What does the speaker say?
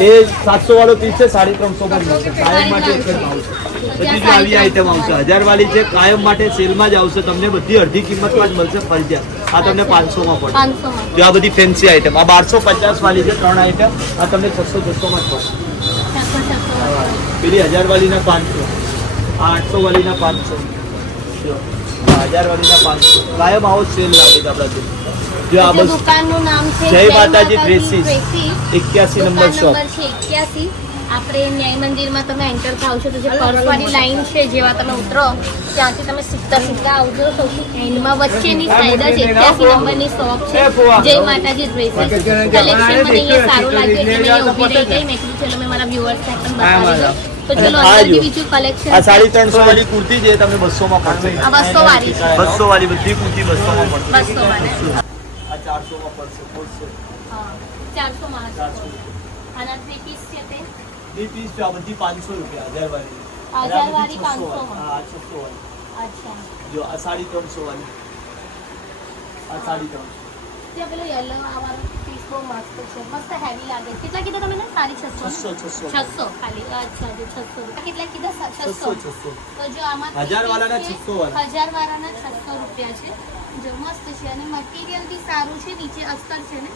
એ 700 વાળો પીસ છે 350 માં મળશે. કાયમ માટે એક જ ભાવ છે. બધી જો આવી આઈટમ આવશે 1000 વાળી છે, કાયમ માટે સેલમાં જ આવશે. તમને બધી અડધી કિંમતમાં જ મળશે ફરજિયાત. આ તમને 500 માં પડશે. 500 માં. જો આ બધી ફેન્સી આઈટમ આ 1250 વાળી છે, 3 આઈટમ. આ તમને 600 માં જ પડશે. પેલી 1000 વાળી ના 500, આ 800 વાળી ના 500, જો 1000 વાળી ના 500. કાયમ આવો સેલ લાગે છે આપણા. જો આ બસ દુકાનનું નામ છે જય માતાજી ડ્રેસીસ, 81 નંબર શોપ. નંબર છે 81. આપણે ન્યાય મંદિરમાં તમે એન્ટર થાવ છો તો જે પર્સવાળી લાઈન છે, જેવા તમે ઉતરો ત્યાંથી તમે સીધા આવજો. સૌથી એન્ડમાં વચ્ચેની સાઈડ જ 81 નંબરની શોપ છે, જય માતાજી ડ્રેસીસ. કલેક્શન મને અહીંયા સારું લાગ્યું એટલે મેં અહીંયા ઊભી રહી ગઈ. મેં કીધું ચલો મેં મારા વ્યુઅર્સને પણ બતાવી દઉં. તો ચલો અંદરથી બીજું કલેક્શન. આ 350 વાળી કુર્તી છે, તમને 200 માં પડશે. આ 200 વાળી છે. 200 વાળી બધી કુર્તી 200 માં પડશે. 200 વાળી. આ 400 માં પડશે. પડશે હા 400 માં હશે. આના 3 પીસ છે તે 3 પીસ જો આ બધી 500 રૂપિયા 1000 વાળી. 1000 વાળી 500 માં. હા 600 વાળી. અચ્છા. જો આ 350 વાળી, આ 350. ત્યાં પેલો યલો આવાનો પીસ બહુ મસ્ત છે, મસ્ત હેવી લાગે. કેટલા કીધા તમે? 650. 600 ખાલી. અચ્છા જો 600 રૂપિયા. કેટલા કીધા? 600. તો જો આમાં 1000 વાળાના 600 વાળા. 1000 વાળાના 600 રૂપિયા છે. જો મસ્ત છે અને મટીરિયલ બી સારું છે, નીચે અસ્તર છે ને.